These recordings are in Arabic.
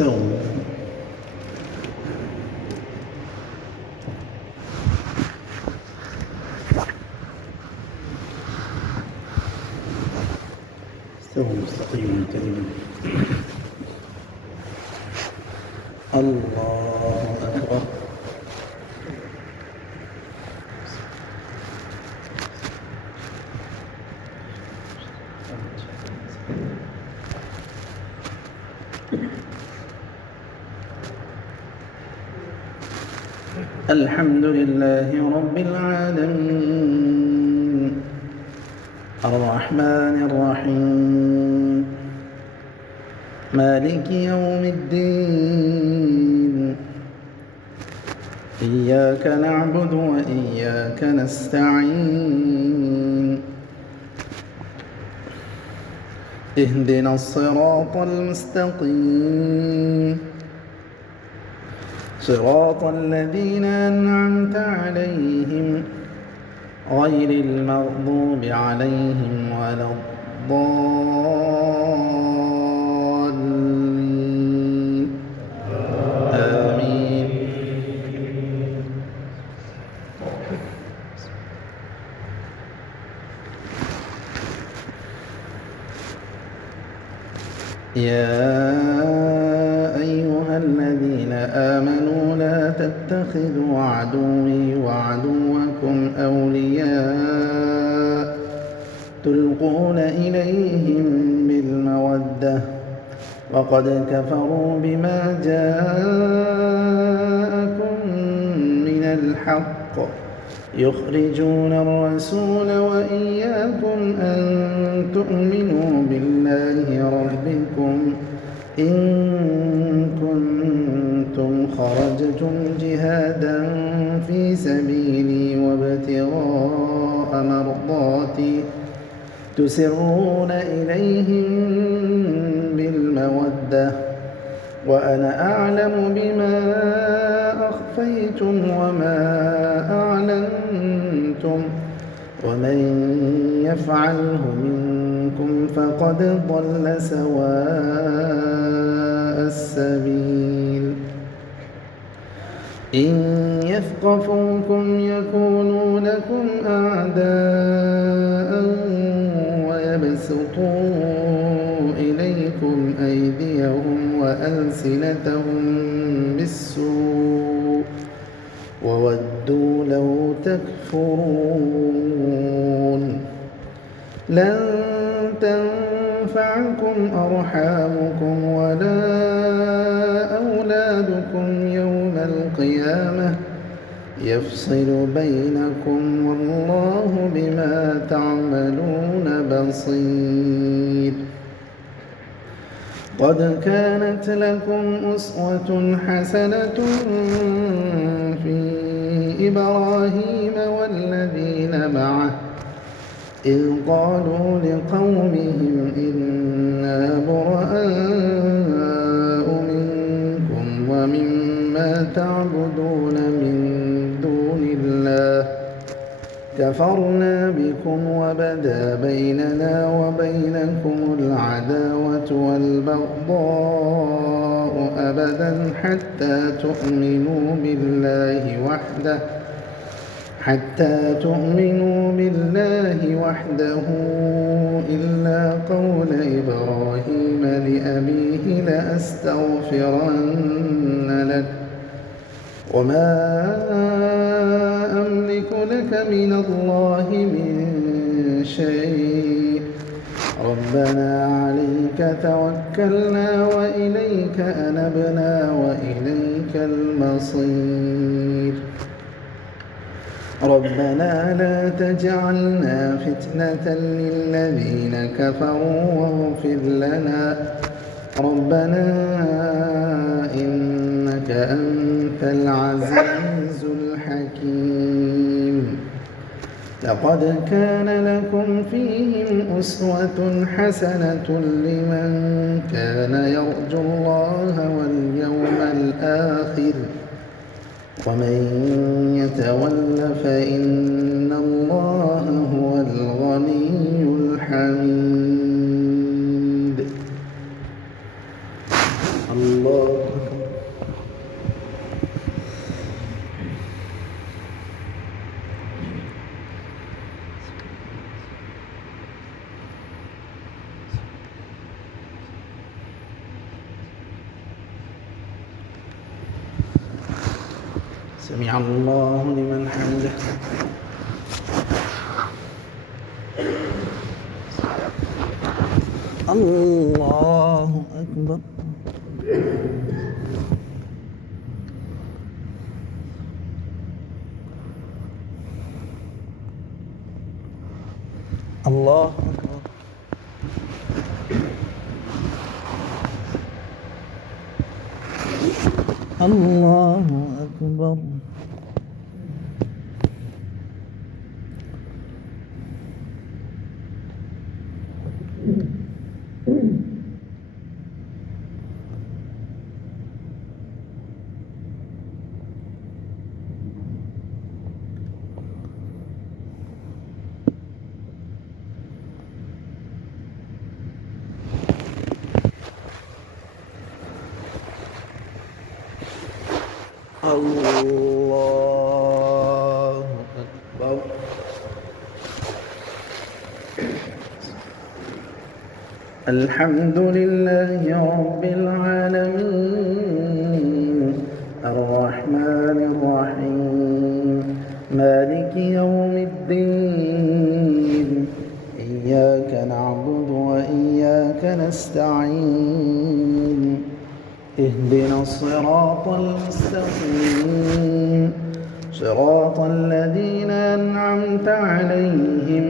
استووا. استووا مستقيما كريما. الله أكبر. الحمد لله رب العالمين الرحمن الرحيم مالك يوم الدين إياك نعبد وإياك نستعين اهدنا الصراط المستقيم صراط الذين أنعمت عليهم غير المغضوب عليهم ولا الضالين آمين. يا أيها الذين آمنوا لا تتخذوا عدوي وعدوكم أولياء تلقون إليهم بالمودة وقد كفروا بما جاءكم من الحق يخرجون الرسول وإياكم أن تؤمنوا بالله ربكم إن كنتم خرجتم جهادا في سبيلي وابتغاء مرضاتي تسرون إليهم بالمودة وأنا أعلم بما أخفيتم وما أعلنتم ومن يفعله منكم فقد ضل سواء السبيل إن يثقفوكم يكونوا لكم أعداء ويبسطوا إليكم أيديهم وألسنتهم بالسوء وودوا لو تكفرون لن تنفعكم أرحامكم ولا أولادكم يوم القيامة يفصل بينكم والله بما تعملون بصير. قد كانت لكم أسوة حسنة في إبراهيم والذين معه إذ قالوا لقومهم إنا براء منكم ومما تعبدون من دون الله كفرنا بكم وبدا بيننا وبينكم العداوة والبغضاء أبدا حتى تؤمنوا بالله وحده إلا قول إبراهيم لأبيه لأستغفرن لك وما أملك لك من الله من شيء ربنا عليك توكلنا وإليك أنبنا وإليك المصير ربنا لا تجعلنا فتنة للذين كفروا واغفر لنا ربنا إنك أنت العزيز الحكيم. لقد كان لكم فيهم أسوة حسنة لمن كان يرجو الله واليوم الآخر ومن يتول فإن الله هو الغني الحميد. الله سمع الله لمن حمده. الله أكبر. الله أكبر. الله أكبر. الله أكبر. الحمد لله رب العالمين الرحمن الرحيم مالك يوم الدين إياك نعبد وإياك نستعين اهدنا الصراط المستقيم صراط الذين أنعمت عليهم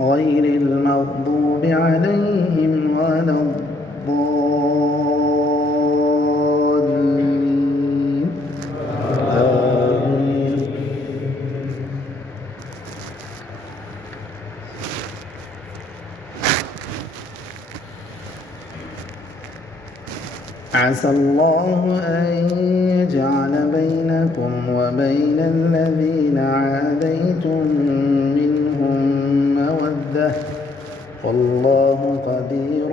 غير المغضوب عليهم ولا الضالين آمين. عسى الله أن يجعل بينكم وبين الذين عاديتم منهم مودة والله قدير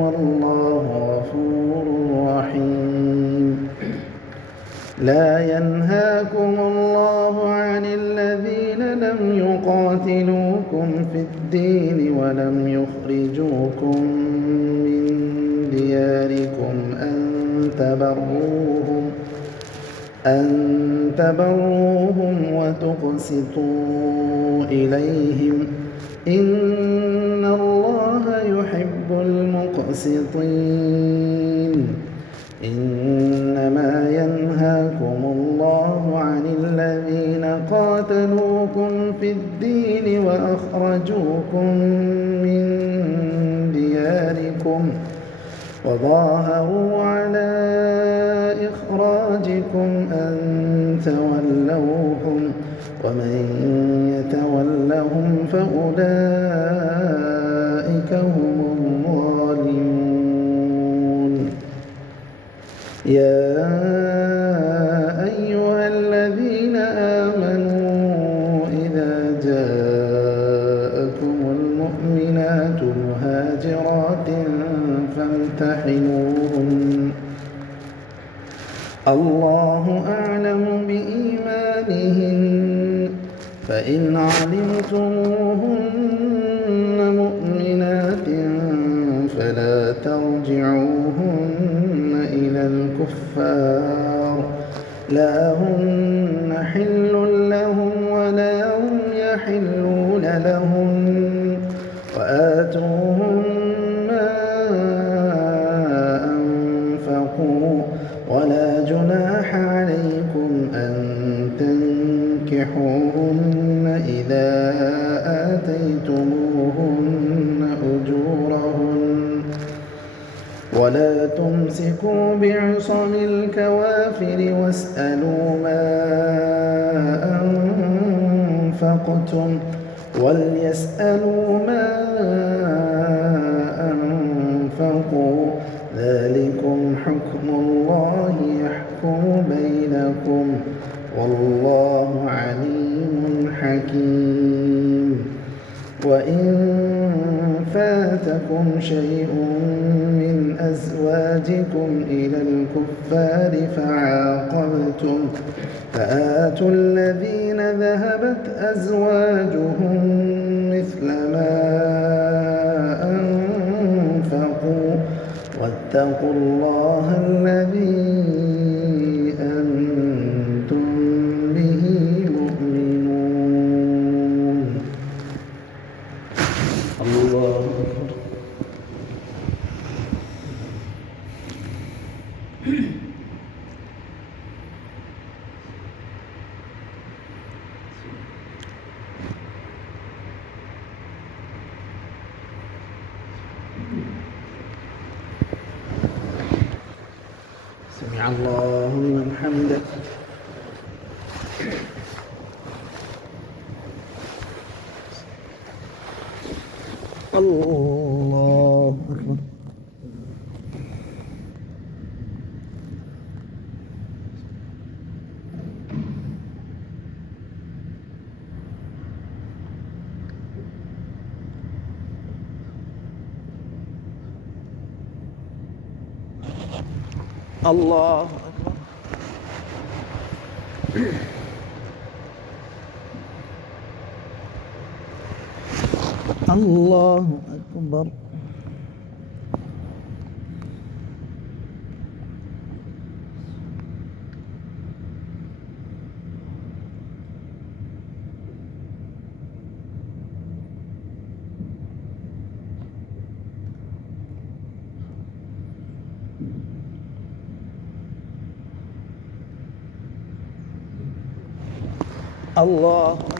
والله غفور رحيم. لا ينهاكم الله عن الذين لم يقاتلوكم في الدين ولم يخرجوكم من دياركم أن تبروهم وتقسطوا إليهم إن الله يحب المقسطين. إنما ينهاكم الله عن الذين قاتلوكم في الدين وأخرجوكم من دياركم وظاهروا على إخراجكم أن تولوهم ومن يتولهم فأولئك هم الظالمون. يا أيها الذين آمنوا إذا جاءكم المؤمنات مهاجرات فامتحنوهن الله أعلم بإيمانهن فإن علمتموهن مؤمنات فلا ترجعوهن إلى الكفار لا هن حل لهم ولا هم يحلون لهم وآتوهم ما أنفقوا ولا جناح عليكم أن تنكحوهن إذا آتيتموهن أجورهن ولا تمسكوا بعصم الكوافر واسألوا ما أنفقتم وليسألوا ما أنفقوا ذلكم حكم الله يحكم بينكم والله عليم حكيم. وإن فاتكم شيء من أزواجكم إلى الكفار فعاقبتم فآتوا الذين ذهبت أزواجهم مثل ما أنفقوا واتقوا الله الذي أنتم الله لمن حمده. الله أكبر. الله أكبر. الله أكبر. الله أكبر.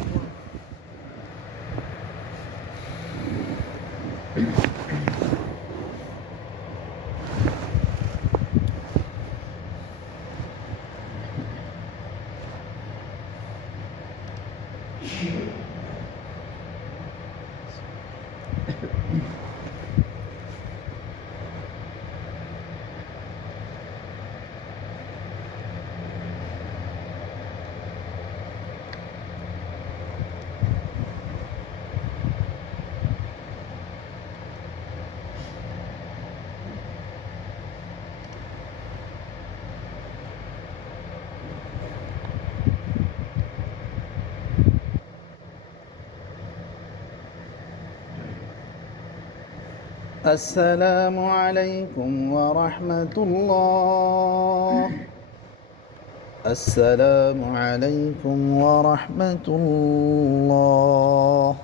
السلام عليكم ورحمة الله. السلام عليكم ورحمة الله.